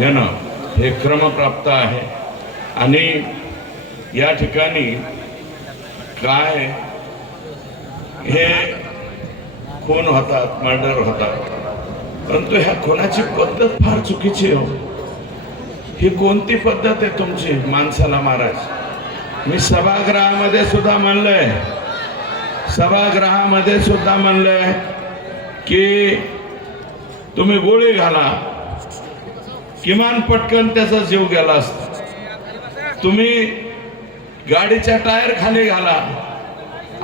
घेणं हे क्रमप्राप्त आहे। आणि या ठिकाणी काय हे खून होतात, मर्डर होतात, परंतु ह्या खुनाची पद्धत फार चुकीची हो। ही कोणती पद्धत आहे तुमची माणसाला मारायची? मी सभागृहामध्ये सुद्धा म्हणलंय की तुम्ही गोळी घाला, किमान पटकन त्याचा जीव गेला असता। तुम्ही गाडीच्या टायर खाली घाला,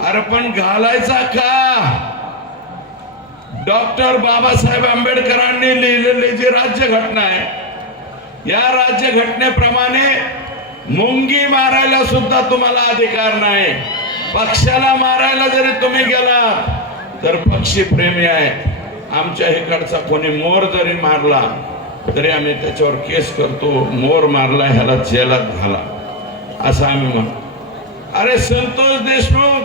अरे पण घालायचा का? डॉक्टर बाबासाहेब आंबेडकरांनी लिहिलेली जी राज्यघटना आहे, या राज्यघटनेप्रमाणे मुंगी मारायला सुद्धा तुम्हाला अधिकार नाही। पक्षाला मारायला जरी तुम्ही गेला तर पक्षी प्रेमी आहे। आमच्या इकडचा कोणी मोर जरी मारला तरी आम्ही त्याच्यावर केस करतो, मोर मारला ह्याला जेलात घाला असं आम्ही म्हणतो। अरे संतोष देशमुख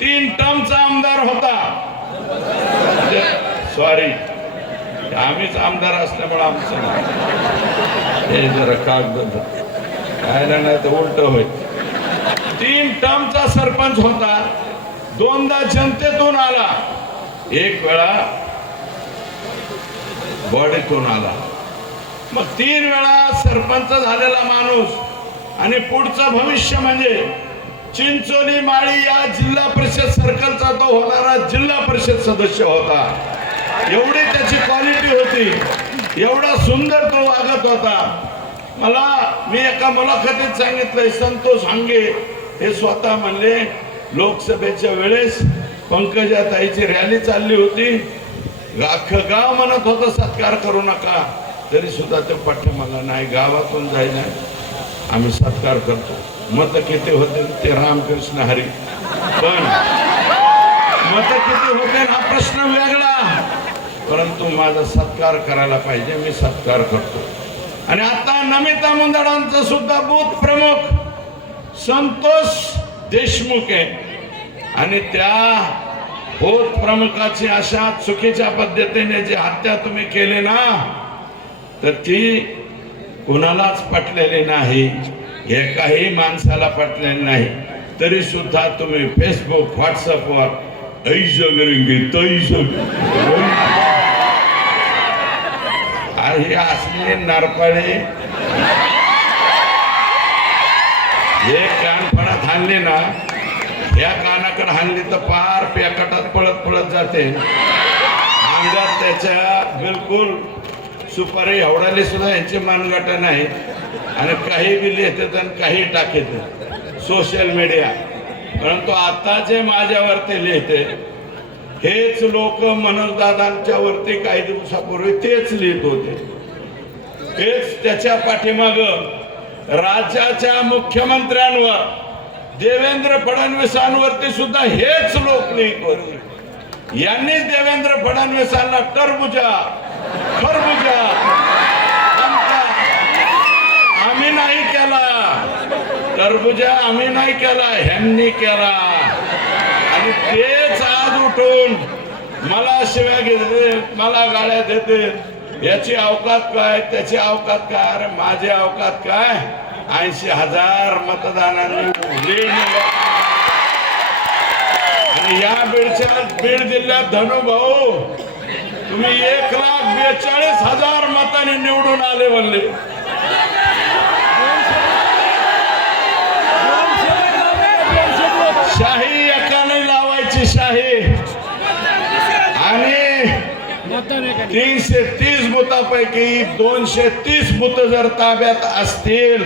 3 टर्मचा आमदार होता, सॉरी आम्हीच आमदार असल्यामुळे आमचं हे जरा कागद काय नाही तर उलट होईल। 3 टर्मचा सरपंच होता, 2दा जनतेतून आला, 1 वेळा बॉडीतून आला। मग 3 वेळा सरपंच झालेला माणूस आणि पुढचं भविष्य म्हणजे चिंचोली माळी या जिल्हा परिषद सर्कलचा तो होणारा जिल्हा परिषद सदस्य होता। एवढी त्याची क्वालिटी होती, एवढा सुंदर तो वागत होता। मी एका मुलाखतीत सांगितलंय, संतोष हांगे हे स्वतः म्हणले लोकसभेच्या वेळेस पंकजाताईची रॅली चालली होती, अख्खं गाव म्हणत होतं सत्कार करू नका, तरी सुद्धा ते पाठीमागे नाही, गावातून जायला आम्ही सत्कार करतो। मत किती होते ते रामकृष्ण हरी, पण मत किती होते हा प्रश्न वेगळा, परंतु माझा सत्कार करायला पाहिजे, मी सत्कार करतो। आणि आता नमिता मुंदडांचा सुद्धा बूथ प्रमुख संतोष देशमुख आहे आणि त्या बूथ प्रमुखाची अशा चुकीच्या पद्धतीने जी हत्या तुम्ही केली ना, तर ती कुणालाच पटलेली नाही, एकाही माणसाला पटलेली नाही। तरी सुद्धा तुम्ही फेसबुक व्हॉट्सअपवर ऐज करेंगे तैज, हे असले नरपाळे हे कानफडात हाणले ना, या कानाकडे हाणली तर पार पॅकटात पळत पळत जाते, अंगात त्याच्या बिलकुल सुपारी एवढाली सुद्धा यांची मानगाटा नाही। आणि काही बी लिहितात आणि काही टाकतात सोशल मीडिया, परंतु आता जे माझ्यावरती लिहिते हेच लोक मनोजदादांच्या वरती काही दिवसापूर्वी तेच लिहित होते। हेच त्याच्या पाठीमाग राज्याच्या मुख्यमंत्र्यांवर, देवेंद्र फडणवीसांवरती सुद्धा हेच लोक लिहित होते। यांनीच देवेंद्र फडणवीसांना टरबुजा खरबुजा आम्ही नाही केला, टरबुजा आम्ही नाही केला, ह्यांनी केला। आणि तेच आज उठून मला शिव्या घेते, मला गाळ्या देते, याची अवकात काय, त्याची अवकात काय। अरे माझी अवकात काय, 80,000 मतदानांनी लीड आणि या बीड जिल्ह्यात धनुभाऊ तुम्ही 1,42,000 मतांनी निवडून आले म्हणले। शाही एकाने लावायची शाही, आणि 330 बुथापैकी 230 बुथ जर ताब्यात असतील